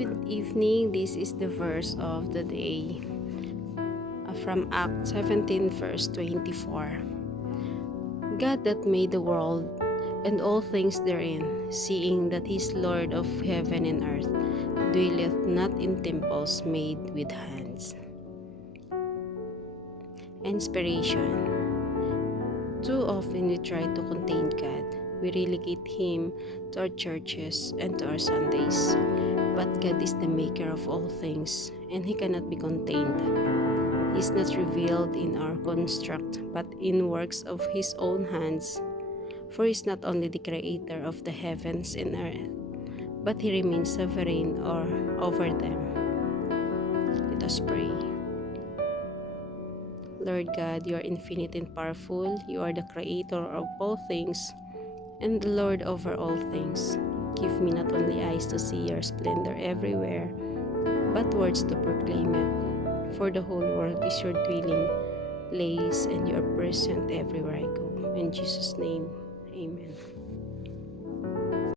Good evening. This is the verse of the day from Acts 17 verse 24. God that made the world and all things therein, seeing that he is Lord of heaven and earth, dwelleth not in temples made with hands. Inspiration. Too often we try to contain God. We relegate him to our churches and to our Sundays. But God is the maker of all things, and he cannot be contained. He is not revealed in our construct, but in works of his own hands. For he is not only the creator of the heavens and earth, but he remains sovereign over them. Let us pray. Lord God, you are infinite and powerful. You are the creator of all things and the Lord over all things. Give me not only eyes to see your splendor everywhere, but words to proclaim it. For the whole world is your dwelling place, and you are present everywhere I go. In Jesus' name, amen.